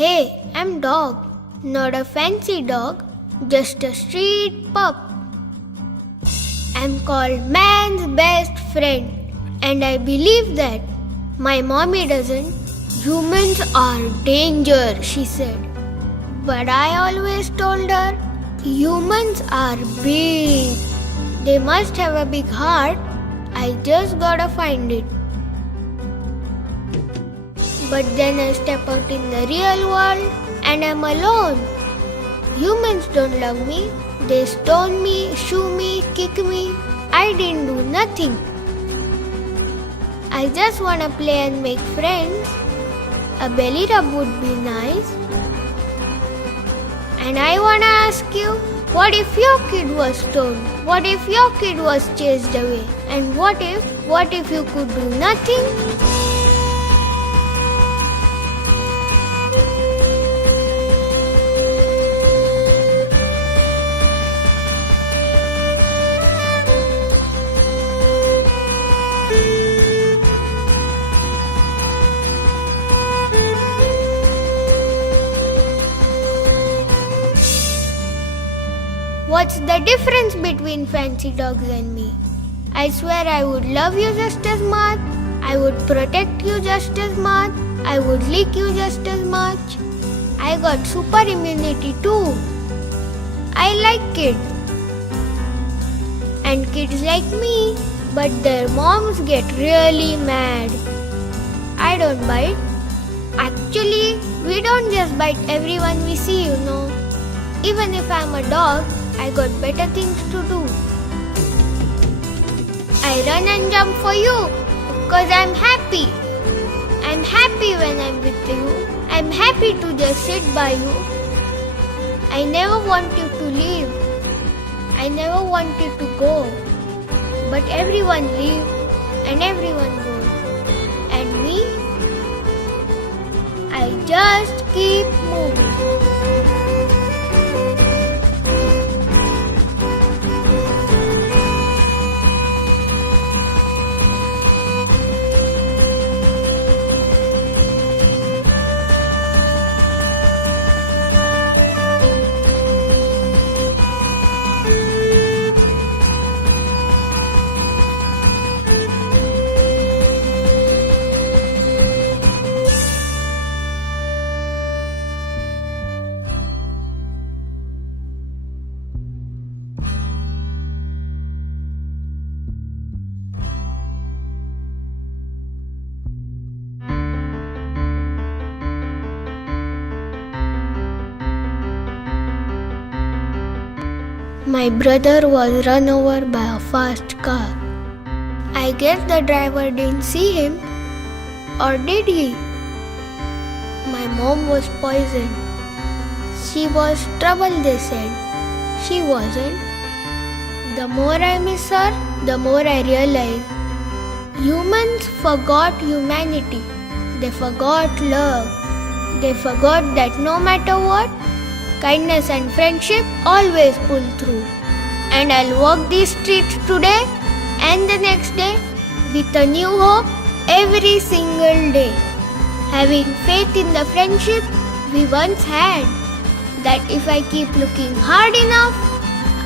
Hey, I'm Dog. Not a fancy dog, just a street pup. I'm called man's best friend, and I believe that. My mommy doesn't. Humans are danger, she said. But I always told her, humans are big. They must have a big heart. I just gotta find it. But then I step out in the real world and I'm alone. Humans don't love me. They stone me, shoot me, kick me. I didn't do nothing. I just wanna play and make friends. A belly rub would be nice. And I wanna ask you, what if your kid was stoned? What if your kid was chased away? And what if you could do nothing? What's the difference between fancy dogs and me? I swear I would love you just as much. I would protect you just as much. I would lick you just as much. I got super immunity too. I like kids. And kids like me, but their moms get really mad. I don't bite. Actually, we don't just bite everyone we see, you know. Even if I'm a dog, I got better things to do. I run and jump for you because I'm happy. I'm happy when I'm with you. I'm happy to just sit by you. I never want you to leave. I never want you to go. But everyone leaves and everyone goes. And me? I just keep moving. My brother was run over by a fast car. I guess the driver didn't see him. Or did he? My mom was poisoned. She was trouble, they said. She wasn't. The more I miss her, the more I realize humans forgot humanity. They forgot love. They forgot that no matter what, kindness and friendship always pull through. And I'll walk these streets today and the next day with a new hope every single day. Having faith in the friendship we once had. That if I keep looking hard enough,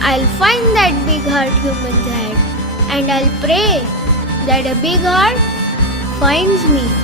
I'll find that big heart humans had. And I'll pray that a big heart finds me.